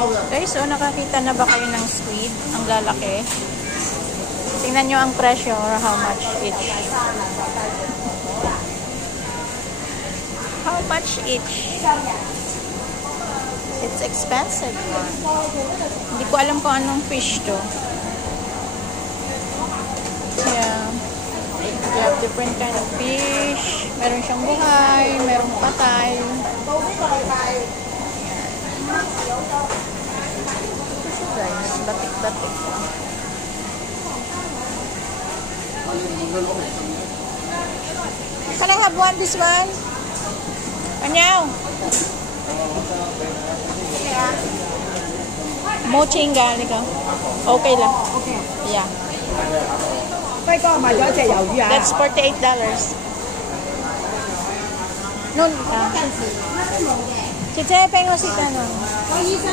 Guys, so nakakita na ba kayo ng squid? Ang lalaki. Tingnan nyo ang presyo or how much each. How much each? It's expensive. Hindi ko alam kung anong fish to. Yeah. You have different kind of fish. Meron siyang buhay, merong patay. Guys, batik-batik. Can I have one, this one? Anyaw? Mochinga, okay lang. Okay. Yeah. That's $48. Nun, 姐姐，俾我時間啊。